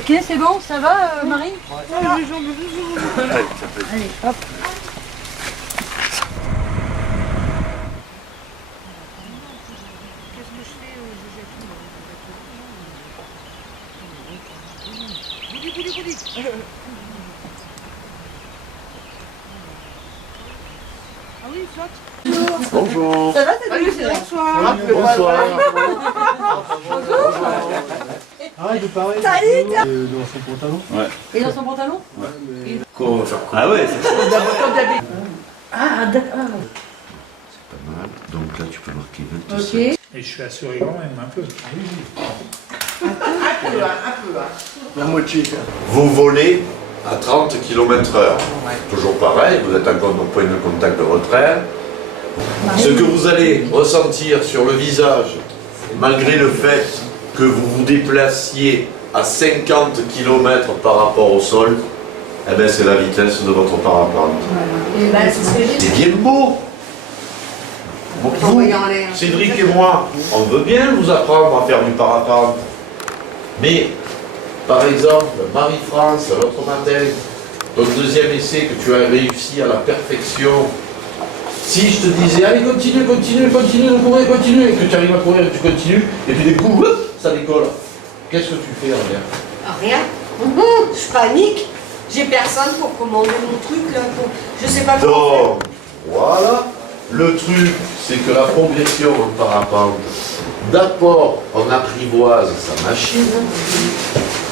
Ok, c'est bon, ça va, Marie? Allez, hop. Ah oui, flotte. Bonjour. Ça va, t'as vu? Bonsoir. Bonsoir. Arrête de parler. Salut. Dans son pantalon. Ouais. Et dans son pantalon? Comment on va faire quoi? Ah ouais, c'est ça. Ah, d'accord. Pas mal. Donc là, tu peux marquer 27. Ok. Et je suis assuré quand même, un peu. La moitié. Vous volez à 30 km/h. Toujours pareil, vous êtes encore au point de contact de votre air. Ce que vous allez ressentir sur le visage, malgré le fait que vous vous déplaciez à 50 km par rapport au sol, eh ben c'est la vitesse de votre parapente. Et ben, c'est ce que j'ai dit. C'est bien beau. Vous, Cédric et moi, on veut bien vous apprendre à faire du parapente. Mais, par exemple, Marie-France, l'autre matin, ton deuxième essai que tu as réussi à la perfection, si je te disais, allez, continue de courir, continue, et que tu arrives à courir et que tu continues, et puis du coup, whoop, ça décolle. Qu'est-ce que tu fais, Albert? Rien. Je panique. J'ai personne pour commander mon truc là. Je sais pas comment faire. Donc, voilà. Le truc, c'est que la progression en parapente, d'abord, on apprivoise sa machine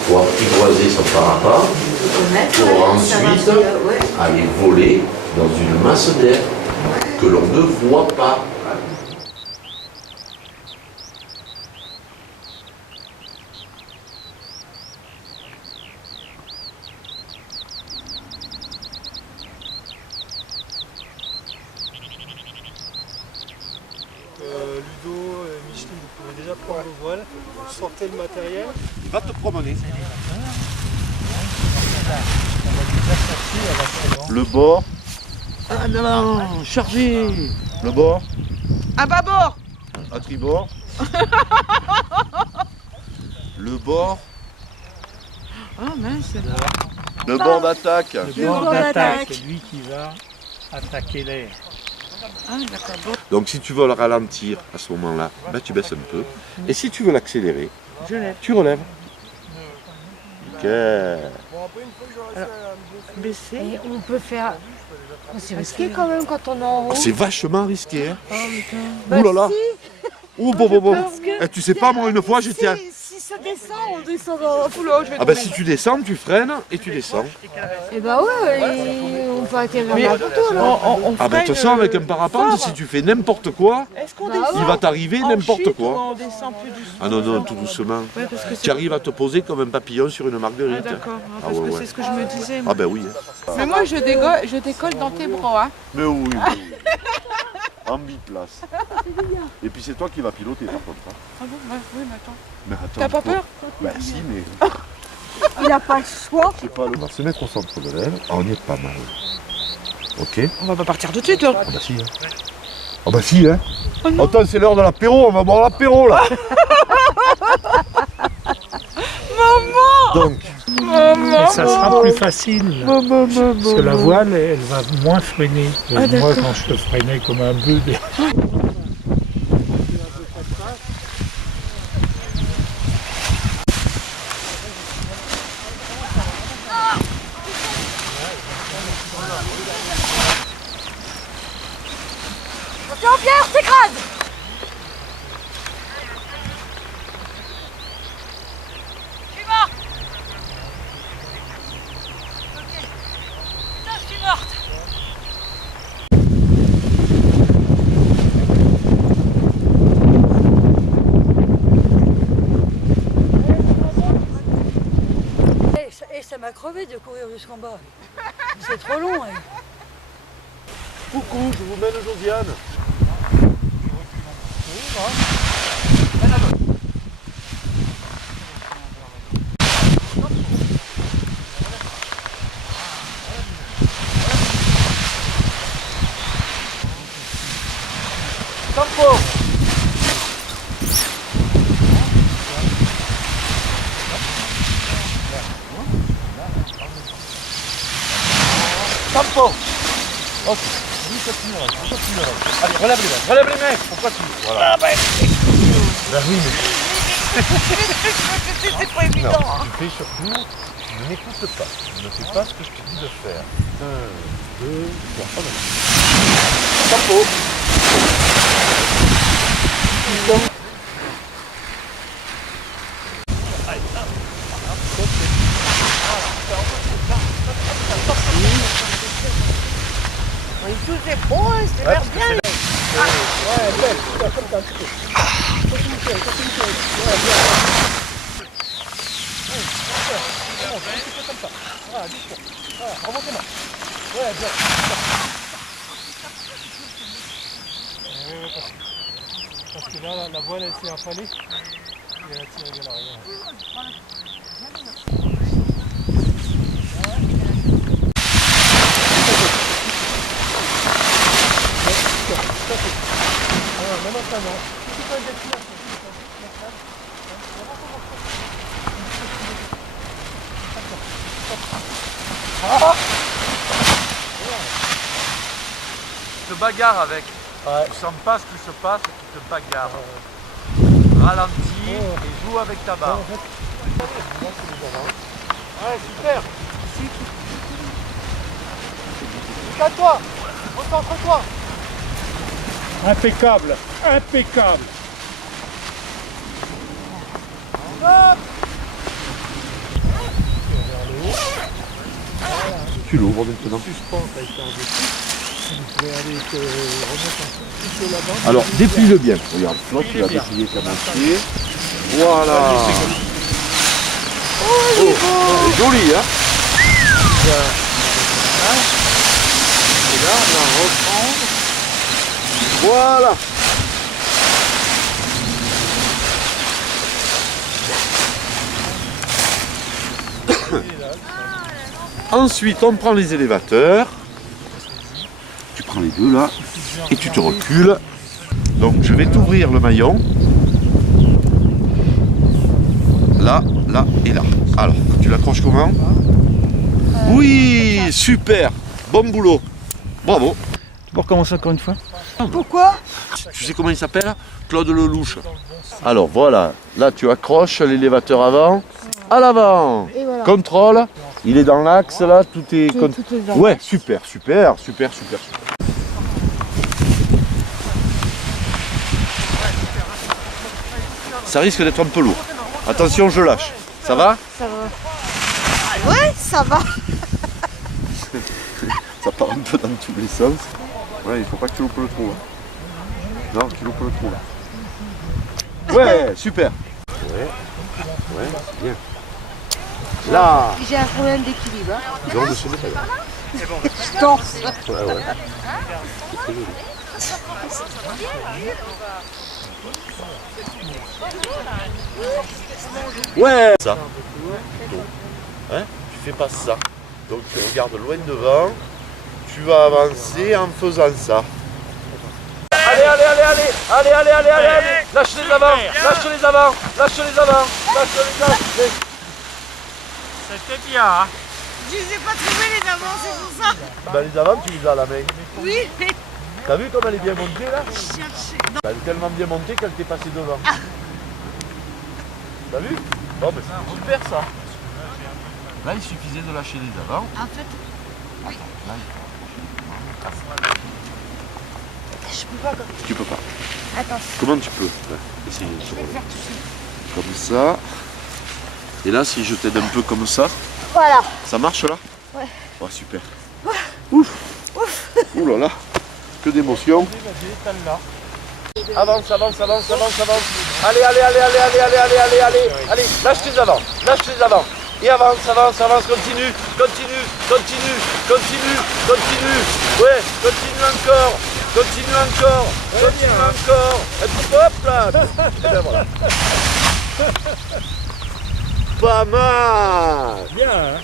pour apprivoiser son parapente, pour ensuite aller voler dans une masse d'air que l'on ne voit pas. Ludo, Micheline, vous pouvez déjà prendre vos voiles, sortez le matériel. Va te promener. Le bord. Ah non, chargé. Le bord. À bâbord. À tribord. Le bord. Ah mince. Le bord d'attaque. Le bord d'attaque, c'est lui qui va attaquer l'air. Ah d'accord. Donc si tu veux le ralentir à ce moment-là, ben, tu baisses un peu. Et si tu veux l'accélérer, Je lève. tu relèves. Ok. Baisser. Et on peut faire. C'est risqué quand même quand on est en haut. C'est vachement risqué. Hein. Oh putain. Ouh là là. Ouh, bon. Parce que Eh, tu sais pas, moi une fois j'étais... à- si ça descend, on descend dans la foule. Je vais Ah ben tomber. si tu descends, tu freines et tu descends. Et bah ouais, et on peut atterrir Mais n'importe où là. on Ah ben de toute façon avec un parapente, si tu fais n'importe quoi, Est-ce qu'on Bah descend il va t'arriver en n'importe chute quoi. ou on descend plus doucement? Ah non, tout doucement. Ouais, parce que Tu c'est... arrives à te poser comme un papillon sur une Ah marguerite. d'accord, hein, Ah parce ouais, que ouais. c'est ce que je me disais. moi. Ah ben oui. Mais moi je décolle dans tes bras. Hein. Mais oui. En biplace. Et puis c'est toi qui vas piloter par contre. Hein. Ah bon, ouais, oui, mais attends. Mais attends. T'as pas peur? Ben si, mais... Il n'a pas le choix. C'est pas le... On va se mettre au centre de l'aile. Ah, on y est pas mal. Ok. On va pas partir tout de suite. Hein. Ah bah si, hein. Ah bah si, hein. Oh non. Attends, c'est l'heure de l'apéro, on va boire l'apéro là. Maman. Donc, Et ça sera plus facile. Parce que la voile, elle va moins freiner. Ah, Moi, d'accord. quand je te freinais comme un bœuf, Attention, Pierre, t'écrases. Je suis morte. Ok. Putain, je suis morte. Et ça m'a crevé de courir jusqu'en bas. C'est trop long. Hein. coucou, je vous mène Josiane. Campo. Tempo. Ok. Lui, continue. Allez, relève les mains. Pourquoi tu... Voilà. Ah ben oui, mais... C'est pas évident. Non, tu fais surtout, ne m'écoute pas. Ne fais pas ce que je te dis de faire. 1, 2, 3, Tempo. Tout est bon, c'est bien. Parce que là, la voile elle s'est affalée et elle a tiré de l'arrière. Tu te bagarres avec. Tu sens pas ce qui se passe et tu te bagarres. Ralentis et joue avec ta barre. Ouais, super. Calme-toi. Concentre-toi. Impeccable, impeccable. Tu l'ouvres maintenant. Alors, déplie-le bien. Regarde, toi tu vas déplier ta moitié. Voilà. Oh, il est joli, hein. Et là, on va reprendre. Voilà. Ensuite, on prend les élévateurs. Tu prends les deux là et tu te recules. Donc, je vais t'ouvrir le maillon. Là, là et là. Alors, tu l'accroches comment? Oui, super. Bon boulot. Bravo. Pour recommencer encore une fois. Pourquoi? Tu sais comment il s'appelle? Claude Lelouch. Alors voilà, là tu accroches l'élévateur avant, à l'avant. Voilà. Contrôle, il est dans l'axe là, tout est... Tout est dans Ouais, super. Ça risque d'être un peu lourd. Attention, je lâche. Ça va? Ça va. Ouais, ça va. Ça part un peu dans tous les sens. Ouais, il faut pas que tu loupes le trou. Hein. Non, tu loupes le trou là. Ouais, super. Ouais, bien. Là. J'ai un problème d'équilibre. Hein. Non, mais ce n'est pas grave. Je danse. Ouais. C'est joli. Ouais. Ça. Donc, hein, tu fais pas ça. Donc tu regardes loin devant. Tu vas avancer en faisant ça. Allez. Lâche les avant. C'était bien, hein. Je les ai pas trouvés les amants, c'est pour ça. Ben, les avant, tu les as à la main. Oui, mais T'as vu comme elle est bien montée là? je cherchais. Elle est tellement bien montée qu'elle t'est passée devant. T'as vu? Bon, ben c'est super ça. Là, il suffisait de lâcher les avant. En fait, Là, Je peux pas. tu peux pas. Attends. Comment tu peux? Ouais, essaye de Je vais le faire tout seul. comme ça. Et là, si je t'aide un peu comme ça, Voilà. ça marche là? Ouais. Oh, super. Ouf. Ouh là là. Que d'émotion. Avance. Allez. Allez, lâche les avant. Et avance, continue. Ouais, continue encore. Et puis hop là. Et bien voilà. Pas mal. Bien, hein.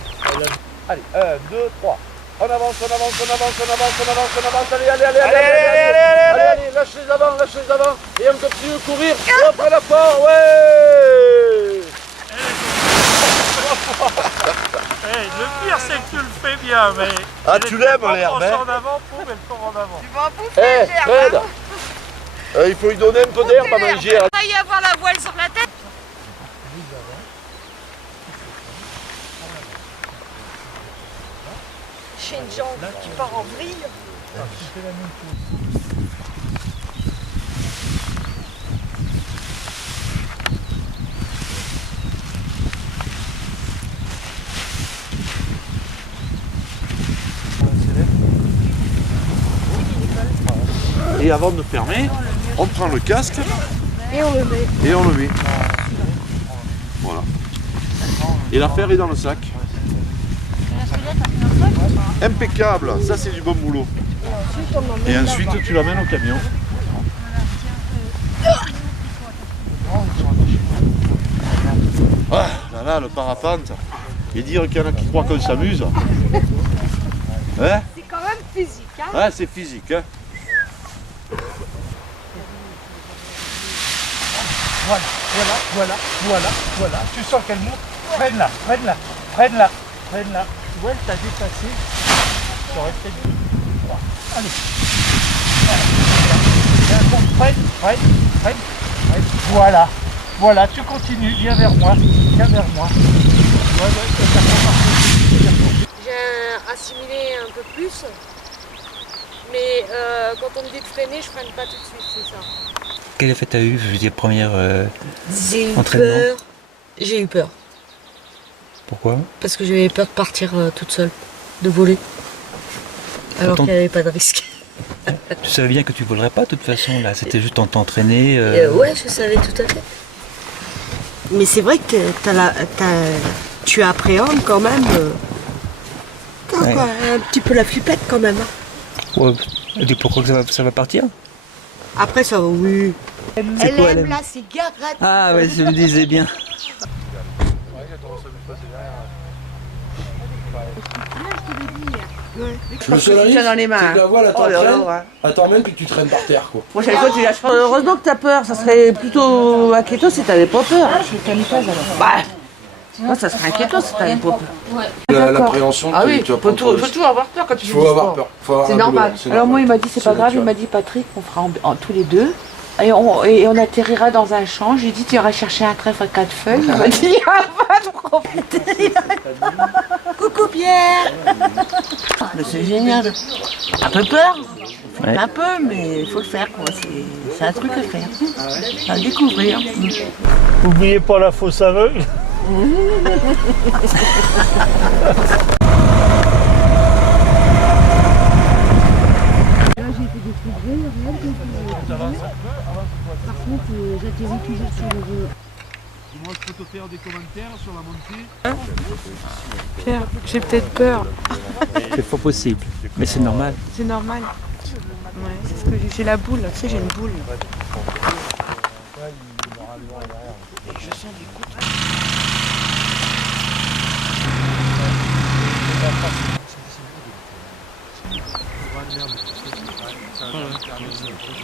Allez, 1, 2, 3. On avance. Allez, lâche les avant. Et on continue de courir. Après la porte, ouais. Le pire, c'est que tu le fais bien, mais... Ah, tu l'aimes l'herbe, hein? En avant, poum, elle part en avant. Tu vas en bouffer, Eh, l'herbe, Fred, hein. il faut lui donner un peu d'herbe à manger. Il va y avoir la voile sur la tête. Chez une jambe qui part en vrille. Et avant de fermer, on prend le casque Et on le met. et on le met. Voilà. Et l'affaire est dans le sac. Impeccable, ça c'est du bon boulot. Et ensuite tu l'amènes au camion. Ah là là, le parapente. Et dire qu'il y en a qui croient qu'on s'amuse. Hein? C'est quand même physique, hein. Ah, c'est physique, hein? Voilà. Tu sens qu'elle monte. Freine-la. Tu vois, elle t'a dépassé. Ça aurait peut-être dû. Allez. Freine. Voilà, tu continues. Viens vers moi. J'ai assimilé un peu plus. Mais quand on me dit de freiner, je freine pas tout de suite, c'est ça. Quel effet t'as eu, je veux dire, première J'ai eu entraînement? peur. J'ai eu peur. Pourquoi? Parce que j'avais peur de partir toute seule, de voler. Alors Attends. qu'il n'y avait pas de risque. Tu savais bien que tu volerais pas de toute façon, là, c'était juste en t'entraîner. Ouais, je savais tout à fait. Mais c'est vrai que tu appréhendes quand même Ouais. un petit peu la flippette quand même. Hein. Ouais. Et dis pourquoi que ça va partir? Après ça, oui. C'est Elle quoi, aime la cigarette. Ah ouais, je me disais bien. Le seul risque, dans les mains. c'est que la voile, Oh là là. elle t'emmène puis que tu traînes par terre, quoi. Prochaine fois, tu lâches pas. Heureusement que t'as peur. Ça serait plutôt inquiétant si t'avais pas peur. Bah, moi, ça serait inquiétant si t'avais pas peur. L'appréhension, Ah oui, tu vas faut prendre. toujours avoir peur quand tu fais Faut du avoir sport. peur. Faut avoir C'est un peu normal. de- Alors moi il m'a dit c'est pas grave, il naturel. m'a dit Patrick on fera tous les deux et on atterrira dans un champ. J'ai dit tu iras chercher un trèfle à 4 feuilles. Il m'a dit il n'y a pas de problème. Coucou Pierre. Mais c'est génial. Un peu peur. Ouais. Un peu, mais il faut le faire quoi. C'est un truc à faire. À découvrir. N'oubliez pas la fosse aveugle. Moi, je peux te faire des commentaires sur la montée. Pierre, j'ai peut-être peur. C'est fort possible, mais c'est normal. C'est normal. Ouais, c'est ce que j'ai la boule, tu sais j'ai une boule.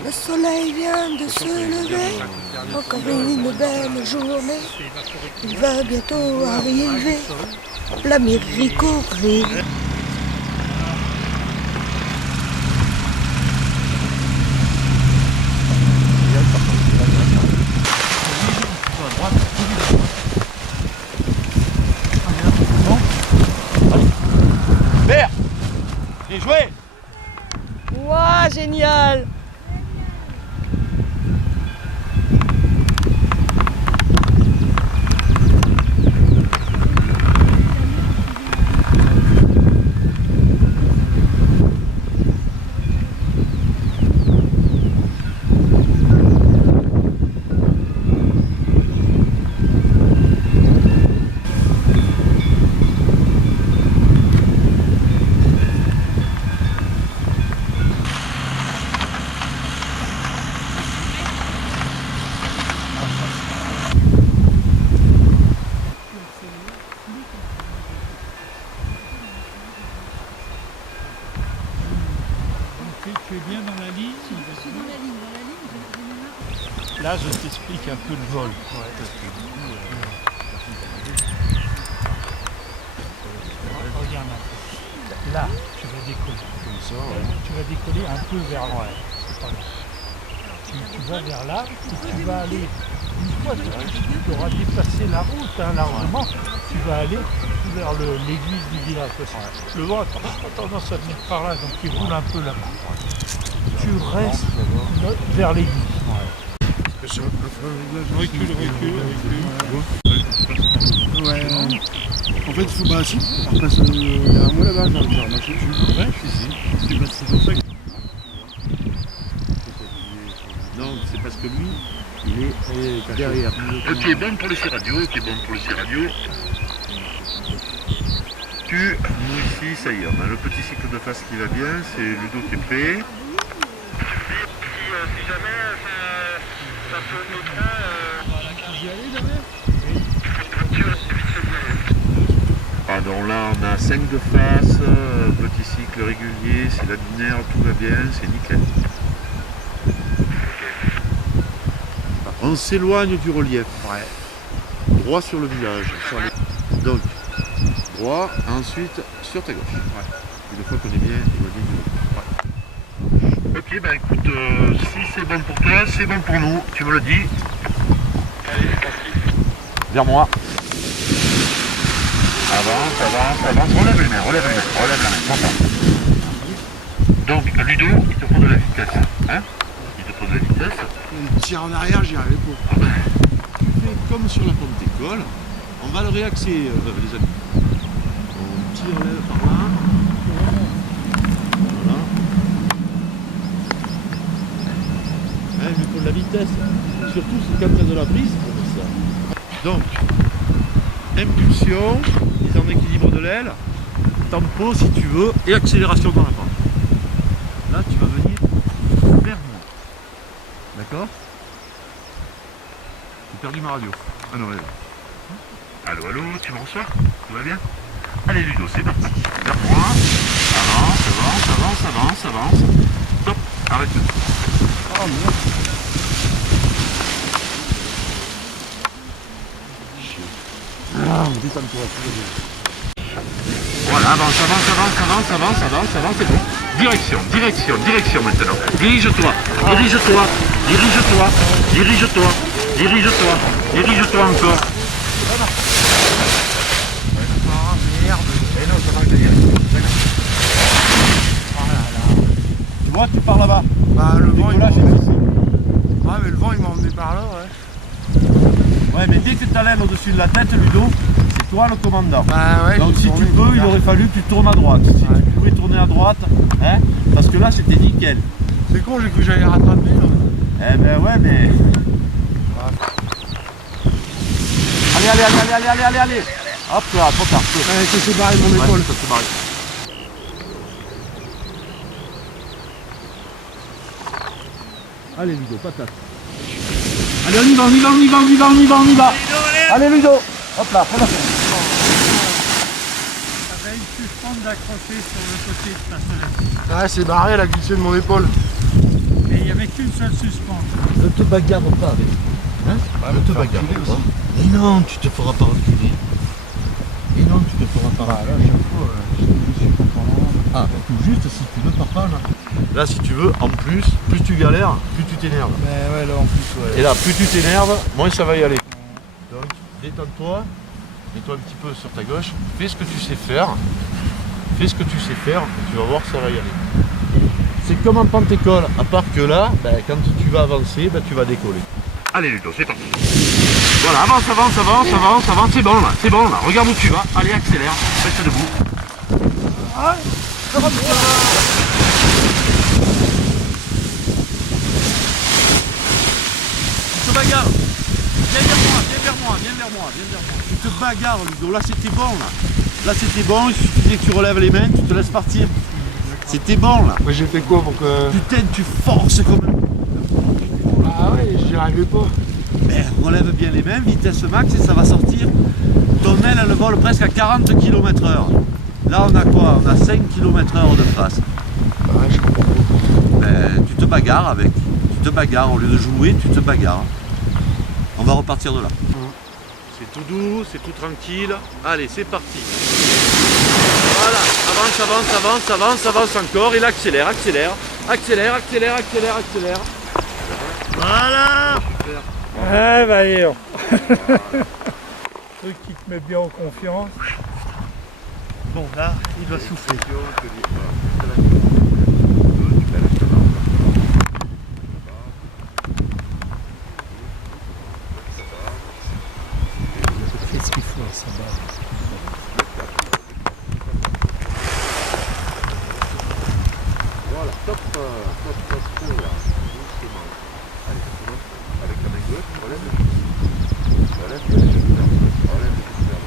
Le soleil vient de se lever. Encore une belle journée. Il va bientôt arriver. L'Amérique rire. Vert! Bien joué! Ouah, génial! Tu es bien dans la ligne. Là, je t'explique un peu le vol. Regarde. Tu vas décoller un peu vers là. C'est pas grave. Tu vas vers là et tu vas aller, une fois que tu auras dépassé la route largement, tu vas aller vers l'église du village. Le vent a tendance à venir par là, donc il roule un peu là-bas. Tu restes vers l'église. Recule. Ouais. En fait, il faut pas. Si, on passe. Il y a un mot là-bas, j'ai envie de marcher dessus. Ouais, si. C'est pour ça que. Non, c'est parce que lui, il est derrière. Qui est bon pour les radio, Nous ici, ça y est, on a le petit cycle de face qui va bien, c'est Ludo qui est prêt. Si jamais ça Ah, donc là, on a 5 de face, petit cycle régulier, c'est la binaire, tout va bien, c'est nickel. On s'éloigne du relief. Ouais. Droit sur le village. Donc, droit, ensuite sur ta gauche. Ouais. Une fois qu'on est bien éloigné du relief. Ouais. Ok, ben écoute, si c'est bon pour toi, c'est bon pour nous, tu me le dis. Allez, c'est parti. Vers moi. Avance. Relève la main. Bon. Donc, Ludo, il te faut de la vitesse. Hein? Le tir en arrière, j'y arrivais pas. Tu fais comme sur la pompe d'école, on va le réaxer, les amis. On tire là, par là. Voilà. Mais pour la vitesse, surtout c'est quand tu as de la prise pour ça. Donc, impulsion, mise en équilibre de l'aile, tempo si tu veux, et accélération dans la pente. Là, tu vas venir vers moi. D'accord? J'ai perdu ma radio. Ah non, Allô, tu me reçois? Tout va bien? Allez Ludo, c'est parti. Vers moi. Avance. Stop, arrête. Oh merde. Descends-toi. Voilà, avance, c'est bon. Direction maintenant. Dirige-toi encore. Tu vois, tu pars là-bas. Bah, le vent, il m'a emmené. Ah, mais le vent, il m'a emmené par là, ouais. Ouais, mais dès que tu as l'aile au-dessus de la tête, Ludo, c'est toi le commandant. Bah, ouais. Donc si tu peux, il aurait fallu que tu tournes à droite. Si tu pouvais tourner à droite, hein, parce que là, c'était nickel. C'est con, j'ai cru que j'allais rattraper, là. Eh ben ouais, mais... Allez. Hop là, trop tard. Ouais, ça s'est barré de mon épaule. Ça s'est barré. Allez Ludo, patate. Allez, on y va. Allez Ludo. Hop là, prends la fin. Ça va une suspendre d'accrocher sur le côté de ta fenêtre. Ouais, c'est barré, elle a glissé de mon épaule. Et il n'y avait qu'une seule suspente. Ne te bagarre pas avec. Hein? Ne te bagarre pas. Mais non, tu te feras pas reculer. Et non, tu te feras pas reculer. Ah, juste si tu ne pars pas là. Là, si tu veux, en plus tu galères, plus tu t'énerves. Mais ouais, là en plus, ouais. Et là, plus tu t'énerves, moins ça va y aller. Donc, détends-toi, mets-toi un petit peu sur ta gauche, fais ce que tu sais faire. Et tu vas voir, ça va y aller. C'est comme en pente-école, à part que là, quand tu vas avancer, tu vas décoller. Allez Ludo, c'est parti. Voilà, avance, c'est bon là, regarde où tu vas, allez accélère, reste debout. Tu te bagarres. Viens vers moi. Tu te bagarres, Ludo. Là, c'était bon, là. Là, c'était bon. Il suffisait que tu relèves les mains, tu te laisses partir. C'était bon, là. Mais j'ai fait quoi pour que... Putain, tu forces comme... Ah ouais, j'y arrivais pas. Mais relève bien les mains, vitesse max, et ça va sortir. Ton aile, elle vole presque à 40 km/h. Là, on a quoi? On a 5 km/h de face. Ouais, je comprends pas. Tu te bagarres avec. Tu te bagarres. Au lieu de jouer, tu te bagarres. On va repartir de là. C'est tout doux, c'est tout tranquille. Allez, c'est parti. Voilà, avance, avance, avance, avance, avance encore. Et là, accélère, accélère, accélère, accélère, accélère, accélère. Voilà. Super. Ah bah allez, truc qui te met bien en confiance. Bon là, il va souffler. Qu'est-ce qu'il faut à sa barre? Voilà, top, top, top, là. Doucement. Allez, doucement. Avec la main gauche, relève le genou. Relève le genou. Relève le genou.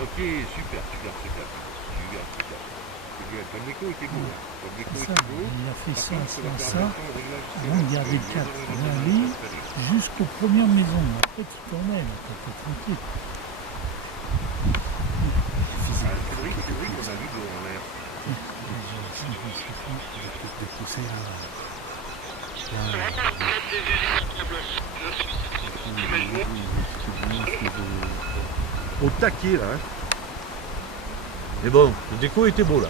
Ok, super, super, super. Super, super. Ton écho était beau. Ton écho était beau. Il a fait ça, ça. Bon, il y a des quatre allées jusqu'aux premières maisons. Après, tu t'en es, là, t'es tranquille. C'est vrai qu'on a vu de en l'air. Au taquet là. Hein. Mais bon, le déco était beau là.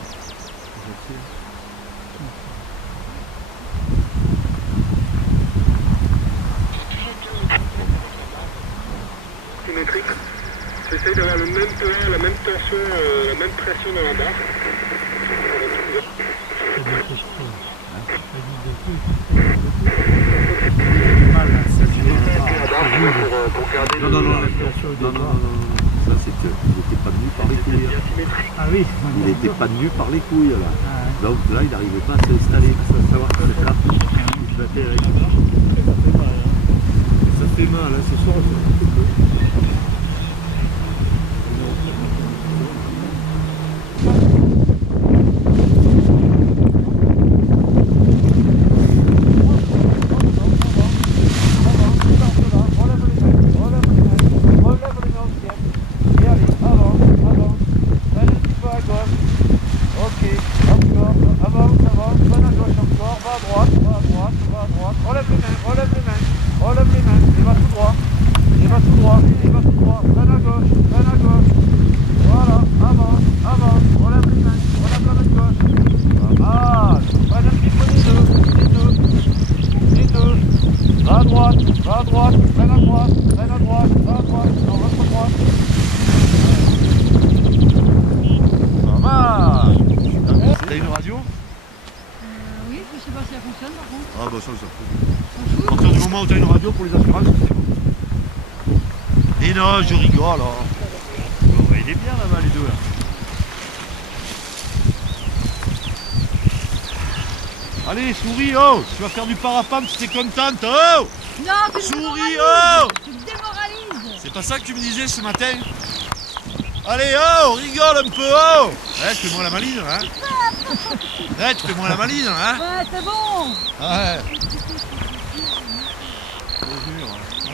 Symétrique. J'essaye d'avoir le même poids, la même tension, la même pression dans la barre. Non, non, non, non, non, non, ça c'est qu'il n'était pas tenu par les couilles. Ah oui. Il n'était pas tenu par les couilles là. Donc là il n'arrivait pas à s'installer, à savoir que c'est là. Il se battait avec. Ça fait mal, hein, ce soir. T'as une radio? Oui, je sais pas si elle fonctionne par contre. Ah bah ça, ça. À partir du moment où t'as une radio pour les assurances, c'est bon. Et non, je rigole. Bon, il est bien là-bas les deux là. Allez, souris, oh! Tu vas faire du parapente si t'es contente, oh! Non, tu souris, oh! Tu me démoralises. C'est pas ça que tu me disais ce matin? Allez, oh! Rigole un peu, oh! Ouais, fais-moi la maline, hein? Ouais, tu fais-moi la maline, hein? Ouais, c'est bon. Ouais.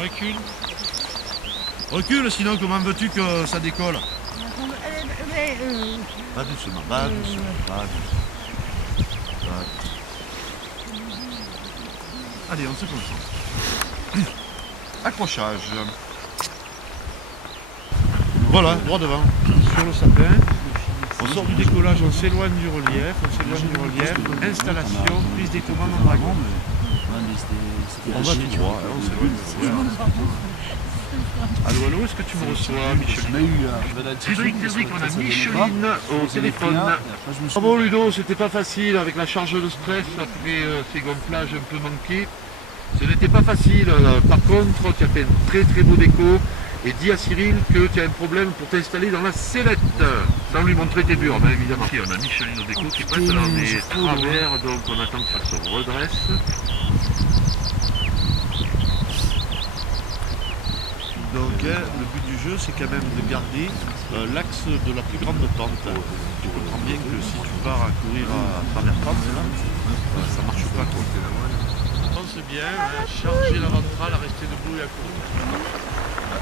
Recule. Recule, sinon comment veux-tu que ça décolle? Pas doucement, pas doucement, pas doucement. Allez, on se concentre. Accrochage. Voilà, droit devant. Sur le sapin. On sort du décollage, on s'éloigne du relief, installation, prise des commandes en dragon. On va tout droit, on s'éloigne du relief. Allô, allô, est-ce que tu me reçois, Micheline? Cédric, on a Micheline au téléphone. Ah bon, Ludo, c'était pas facile avec la charge de stress après ces gonflages un peu manqués. Ce n'était pas facile. Par contre, tu as fait un très très beau déco. Et dis à Cyril que tu as un problème pour t'installer dans la sellette. Sans lui montrer tes burnes, hein, évidemment. Et on a Micheline au déco qui passe dans des travers, donc on attend que ça se redresse. hein, le but du jeu, c'est quand même de garder l'axe de la plus grande tente. Tu comprends bien que si tu pars à courir à travers pente, là, ça marche pas, quoi. Pense bien, hein, charger la ventrale, rester debout et à courir.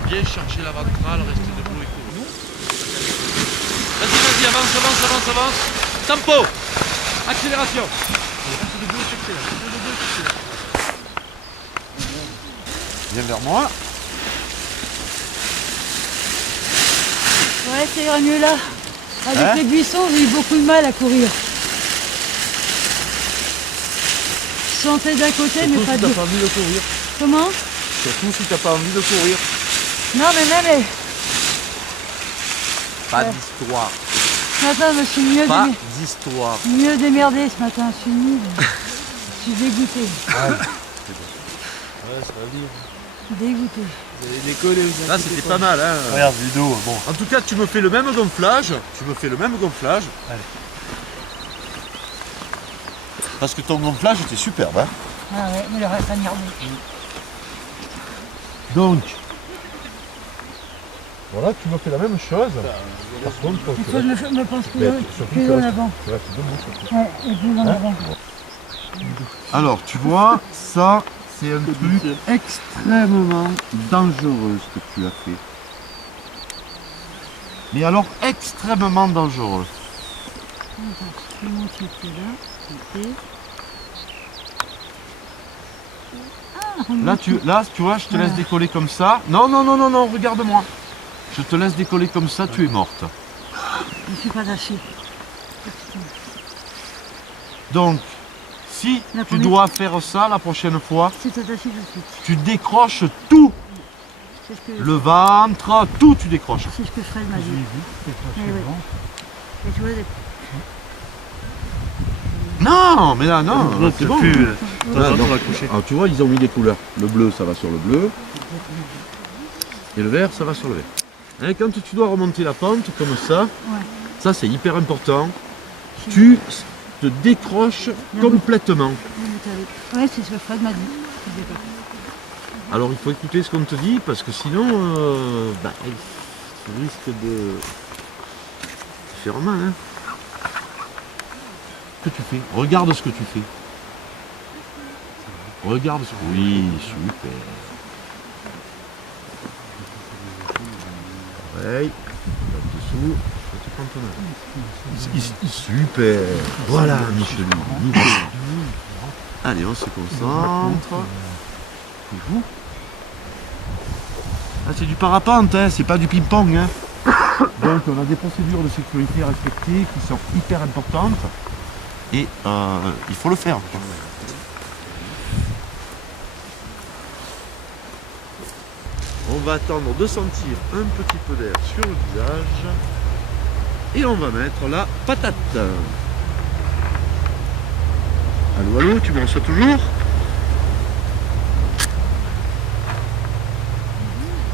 Bien charger la ventrale, rester debout et courir. Vas-y, vas-y, avance, avance, avance, avance. Tempo. Accélération. Reste debout et t'accélères. Reste debout et t'accélères. Viens vers moi. Ouais, ça ira mieux là. Avec les buissons, j'ai eu beaucoup de mal à courir. Je sentais d'un côté, mais pas de l'autre. Surtout si t'as pas envie de courir. Comment? Surtout si t'as pas envie de courir. Non, mais même. Pas d'histoire. Ce matin, je me suis Pas d'histoire. mieux démerdé ce matin. Je suis nulle. Je suis dégoûtée. Ouais, ça va venir. Dégoûtée. Vous allez décoller, vous Là, c'était pas mal, hein. Regarde, vidéo, bon. En tout cas, tu me fais le même gonflage. Allez. Parce que ton gonflage était superbe, hein. Ah ouais, mais le reste, ça merde. Donc, voilà, tu me fais la même chose. Par contre, Il faut que je me pense surtout plus en avant. tu restes debout, surtout. Ouais, et plus en avant. Alors, tu vois, ça, c'est un truc extrêmement dangereux ce que tu as fait. Mais alors, extrêmement dangereux. Je vais monter là. Là, tu vois, je te laisse décoller comme ça. Non, non, non, non, non, regarde-moi. Je te laisse décoller comme ça, tu es morte. Je ne suis pas lâchée. Donc, si La tu première- dois faire ça la prochaine fois, C'est attaché tout de suite. tu décroches tout. C'est ce que, Le ventre, tout tu décroches. c'est ce que Fred m'a dit. Eh ouais. Et tu vois, Non, mais là, non, L'autre, c'est bon. plus. Là, Attends, non. on va coucher. Alors, tu vois, ils ont mis des couleurs. Le bleu, ça va sur le bleu. Et le vert, ça va sur le vert. Et quand tu dois remonter la pente, comme ça, ça c'est hyper important, tu te décroches complètement. ouais, c'est ce que Fred m'a dit. Alors il faut écouter ce qu'on te dit, parce que sinon, tu risques de faire mal. Hein. Ce que tu fais, regarde ce que tu fais. Regarde ce que... Oui, super. Pareil, là-dessous, tu prends ton œil. Super. Voilà, Micheline. Nickel. Allez, on se concentre. Vous. Ah, c'est du parapente, hein, c'est pas du ping-pong. Hein. Donc on a des procédures de sécurité à respecter qui sont hyper importantes. Et il faut le faire. On va attendre de sentir un petit peu d'air sur le visage. Et on va mettre la patate. Allô, allô, tu m'en reçois toujours?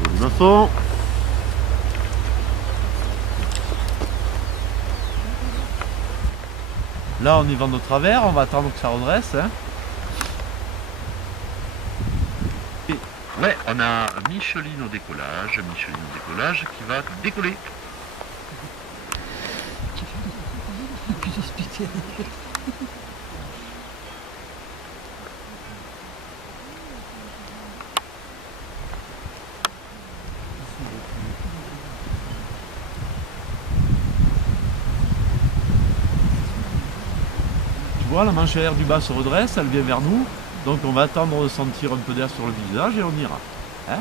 Volume à fond. Là, on y va de travers, on va attendre que ça redresse. Hein. Et, ouais, on a Micheline au décollage qui va décoller. Tu vois, la manche à air du bas se redresse, elle vient vers nous. Donc on va attendre de sentir un peu d'air sur le visage et on ira. Hein,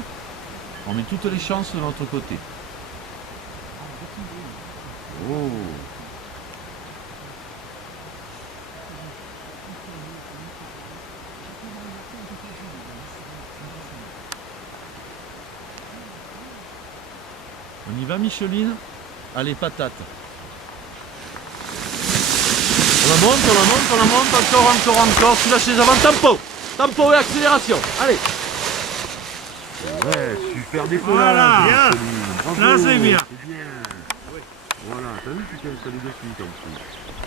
on met toutes les chances de notre côté. Oh. On y va, Micheline? Allez, patate. On la monte, encore. Tu lâches les avant, tempo et accélération. Allez. Ouais, super décollage. Voilà, bien. Bravo, Là, c'est bien. Voilà, t'as vu, tu t'es installé de suite en dessous.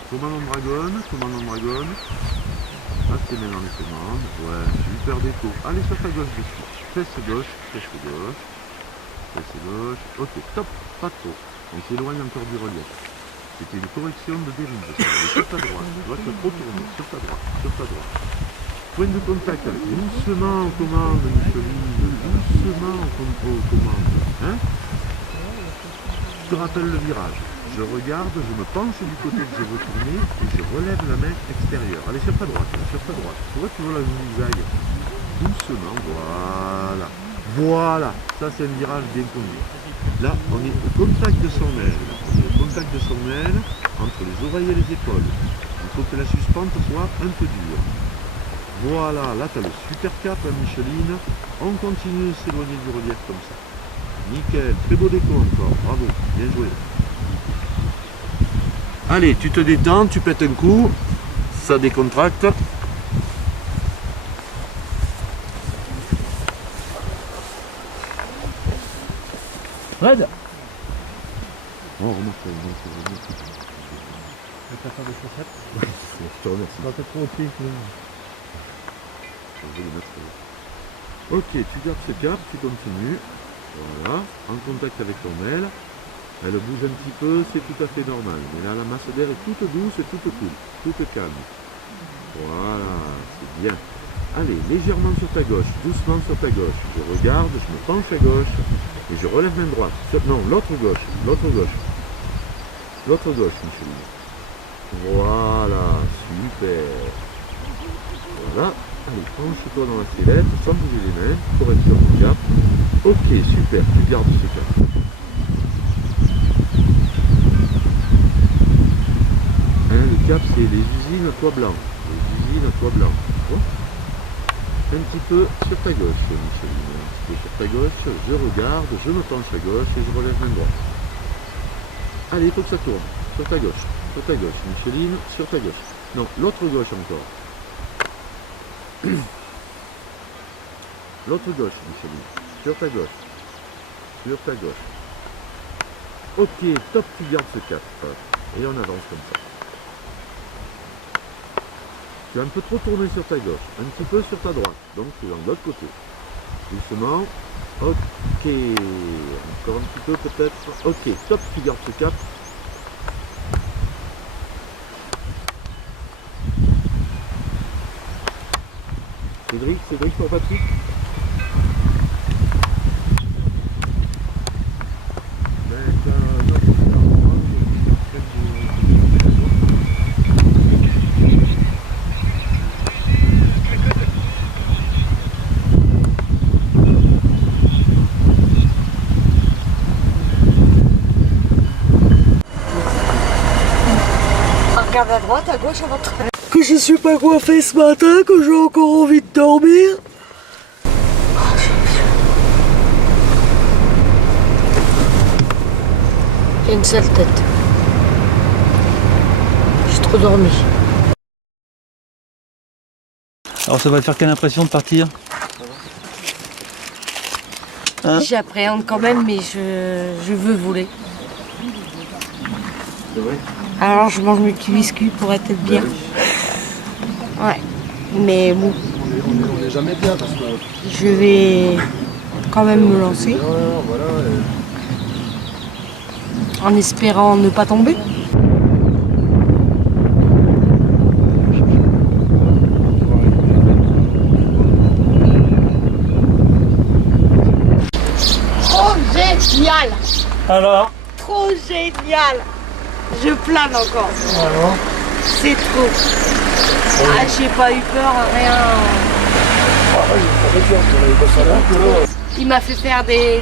Commandant dragon. Passe tes mains dans les commandes. Ouais, super déco. Allez sur ta gauche de suite. Fesse gauche. c'est gauche. Ok, top, pas trop. On s'éloigne encore du relief. C'était une correction de dérive. Sur ta droite, tu dois te retourner. Sur ta droite, sur ta droite. Point de contact. Doucement on commande, Micheline. Doucement on commande. Hein? Je te rappelle le virage. Je regarde, je me penche du côté que je veux tourner et je relève la main extérieure. Allez, sur ta droite, sur ta droite. Tu vois, tu vois la zigzag. Doucement, voilà. Voilà, ça c'est un virage bien conduit. Là, on est au contact de son aile. On est au contact de son aile entre les oreilles et les épaules. Il faut que la suspente soit un peu dure. Voilà, là tu as le super cap, hein, Micheline. On continue de s'éloigner du relief comme ça. Nickel, très beau déco encore, bravo, bien joué. Allez, tu te détends, tu pètes un coup, ça décontracte. Red. Oh, remonte, remonte. Je vais faire des chaussettes. Je te remercie. Ça va être trop aussi. Ok, tu gardes ce cap, tu continues. Voilà, en contact avec ton aile. Elle bouge un petit peu, c'est tout à fait normal. Mais là, la masse d'air est toute douce et toute cool, toute calme. Voilà, c'est bien. Allez, légèrement sur ta gauche, doucement sur ta gauche. Je regarde, je me penche à gauche et je relève main droite. Non, l'autre gauche, l'autre gauche. L'autre gauche, Micheline. Voilà, super. Voilà. Allez, penche-toi dans la sellette, sans bouger les mains, correction du cap. Ok, super, tu gardes ce cap. Hein, le cap, c'est les usines à toit blanc. Les usines à toit blanc. Tu vois? Un petit peu sur ta gauche, Micheline. Un petit peu sur ta gauche, je regarde, je me penche à gauche et je relève main droite. Allez, il faut que ça tourne. Sur ta gauche, Micheline, sur ta gauche. Non, l'autre gauche encore. L'autre gauche, Micheline, sur ta gauche, Ok, top, tu gardes ce cap. Et on avance comme ça. Tu as un peu trop tourné sur ta gauche, un petit peu sur ta droite, donc tu vas de l'autre côté. Doucement. Ok, encore un petit peu peut-être. Ok, top, tu gardes ce cap. Cédric pour Patrick. Regarde à droite, à gauche, à votre. Que je suis pas coiffée ce matin, que j'ai encore envie de dormir. J'ai une sale tête. J'ai trop dormi. Alors ça va te faire quelle impression de partir? Hein? J'appréhende quand même, mais je veux voler. C'est vrai? Alors je mange mes petits biscuits pour être bien. Ouais, mais bon. On n'est jamais bien parce que. Je vais quand même me lancer. Voilà. En espérant ne pas tomber. Trop génial! Alors? Trop génial! Je plane encore. Alors? C'est trop. Ah, j'ai pas eu peur, rien. Il m'a fait faire des...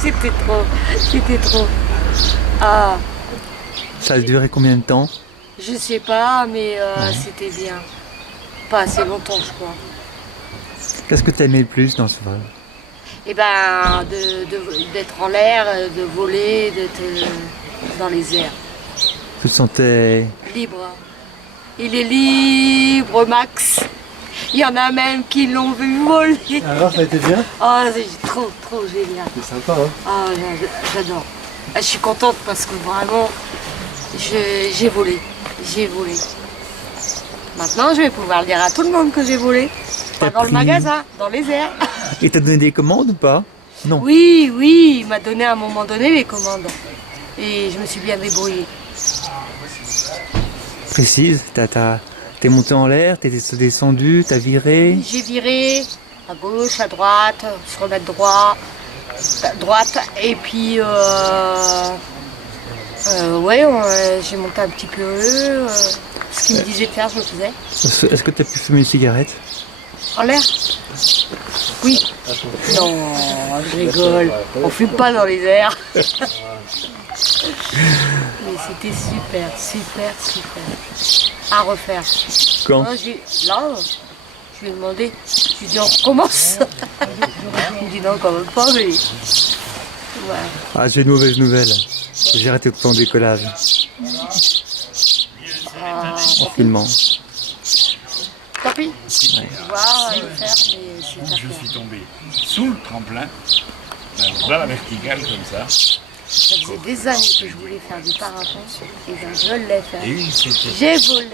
C'était trop. Ah, Ça a duré combien de temps? je sais pas, mais c'était bien. Pas assez longtemps, je crois. Qu'est-ce que tu as aimé le plus dans ce vol? Eh ben, d'être en l'air, de voler, d'être dans les airs. Tu te sentais... Libre. Il est libre, Max. Il y en a même qui l'ont vu voler. Alors, ça a été bien? Oh, c'est trop génial. C'est sympa, hein? Ah, j'adore. Ah, je suis contente parce que vraiment, j'ai volé. Maintenant, je vais pouvoir le dire à tout le monde que j'ai volé. Pas dans le magasin, dans les airs. Il t'a donné des commandes ou pas? Non. Oui, oui, il m'a donné à un moment donné les commandes. Et je me suis bien débrouillée. Précise, t'es monté en l'air, t'es descendu, t'as viré. J'ai viré à gauche, à droite, se remettre droite, et puis j'ai monté un petit peu ce qu'il me disait de faire, je le faisais. Est-ce que t'as pu fumer une cigarette? En l'air? Oui. Non, je rigole. On fume pas dans les airs. Mais c'était super, super, super. À refaire. Quand? Là, je lui ai demandé. Je lui ai dit on recommence. Il me dit non, quand même pas, mais. Ouais. Ah, j'ai une mauvaise nouvelle. J'ai arrêté de plan décollage en filmant. Tant pis. Ouais. Je vais le faire, mais c'est Je suis tombé sous le tremplin, dans la verticale comme ça. Ça faisait des années que je voulais faire du parapente et bien je l'ai fait. Et c'était J'ai volé,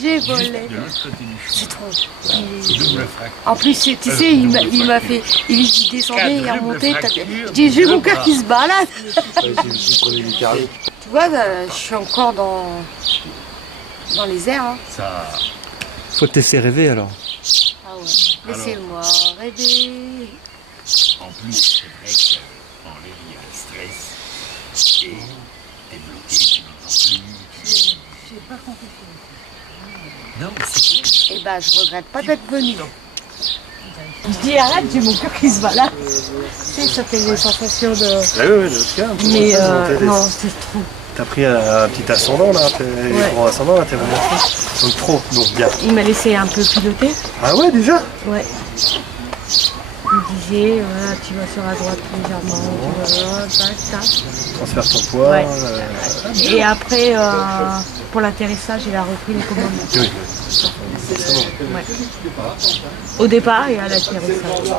j'ai juste volé. de l'autre côté du C'est chemin. trop. Double frac. En plus, tu sais, il m'a fait, il descendait, il remontait. Je dis, j'ai mon cœur qui se balade. Tu vois, je suis encore dans les airs. Hein. Ça, Faut te laisser rêver alors. Ah ouais, laissez-moi rêver. en plus, c'est vrai qu'en l'air, il y a le stress. Et t'es bloqué, tu n'entends plus. J'ai pas compris. Non, mais c'est Eh ben, je regrette pas d'être venue. Je dis arrête, j'ai mon cœur qui se balade. Tu sais, ça fait des sensations de. Ah oui, de cas. Mais non, c'est trop. T'as pris un petit ascendant là, les gros ascendants là, t'es remonté. Donc trop, donc bien. Il m'a laissé un peu piloter. Ah ouais, déjà? Ouais. Il disait, voilà, tu vas sur la droite légèrement, tu vas là, tac, tac. Transfère ton poids. Ouais. Et après, pour l'atterrissage, il a repris les commandes. Oui. Ouais. Au départ et à l'atterrissage.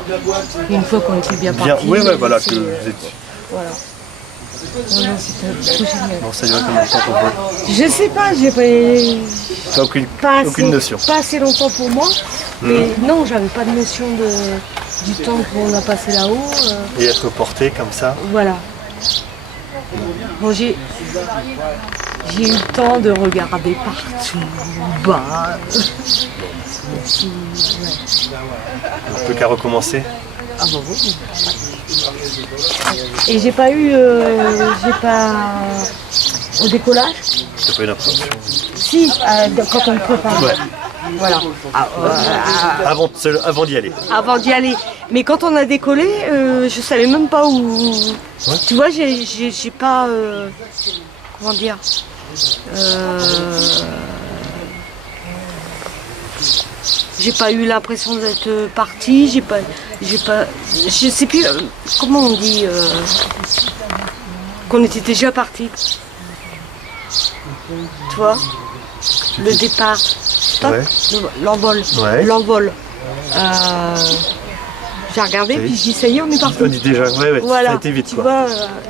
Une fois qu'on était bien partis. Oui, ouais, voilà, c'est, que vous êtes. Voilà. Non, non, c'était trop génial. Bon, ça durait combien de temps ton vol? Je sais pas, j'ai T'as aucune pas notion. Pas assez longtemps pour moi. Mais non, j'avais pas de notion du temps qu'on a passé là-haut. Et être porté comme ça. Voilà. Bon, j'ai eu le temps de regarder partout, bas. On peut qu'à recommencer. Ah bah oui. Et j'ai pas au décollage. T'as pas une appréhension. Si, quand on me prépare. Ouais. Voilà. Avant d'y aller. Avant d'y aller. Mais quand on a décollé, je savais même pas où. Ouais. Tu vois, j'ai pas. Comment dire j'ai pas eu l'impression d'être partie. Je sais plus comment on dit. Qu'on était déjà parti. Tu vois, le départ. Ouais. L'envol. Ouais. L'envol. J'ai regardé, puis je dis ça y est, on est parti. On dit déjà, ouais, voilà. ça a été vite tu quoi. vois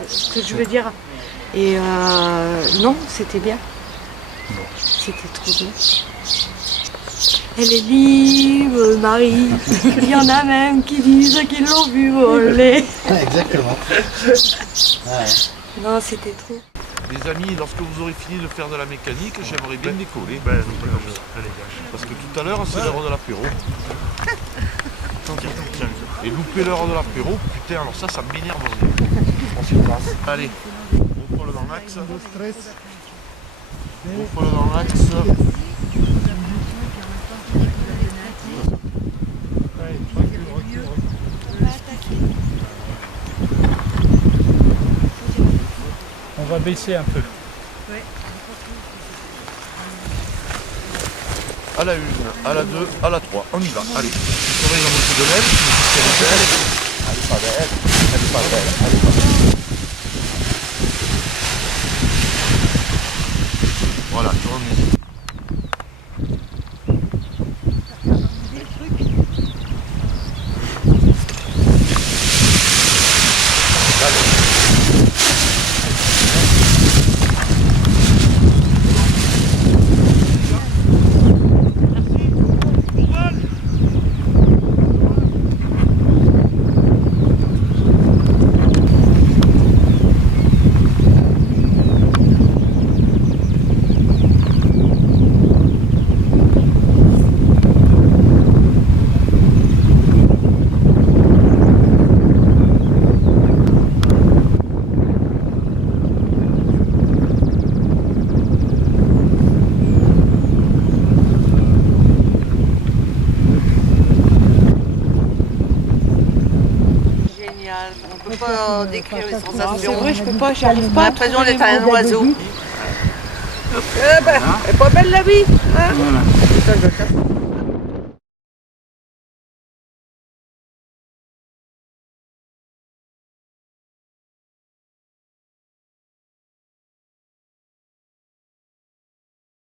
ce que je veux dire. Et non, c'était bien. C'était trop bien. Elle est libre, Marie. Il y en a même qui disent qu'ils l'ont vu voler. Exactement. Non, c'était trop. Les amis, lorsque vous aurez fini de faire de la mécanique, j'aimerais bien décoller. Parce que tout à l'heure, c'est l'heure de l'apéro. Et louper l'heure de l'apéro, putain, alors ça m'énerve. On se passe. Allez, ouvre-le dans l'axe. Ouvre-le dans l'axe. On va baisser un peu. À la 1, à la 2, à la 3, on y va, allez. Tu surveilles la montée de l'aile, si elle est belle. Elle est pas belle, elle est pas belle, elle est pas belle. Voilà, tu vois, on est... pas décrire les sensations. C'est vrai, je peux pas, j'arrive pas. L'impression d'être un oiseau. Elle est pas belle la vie, hein? Voilà. Ça, je dois faire.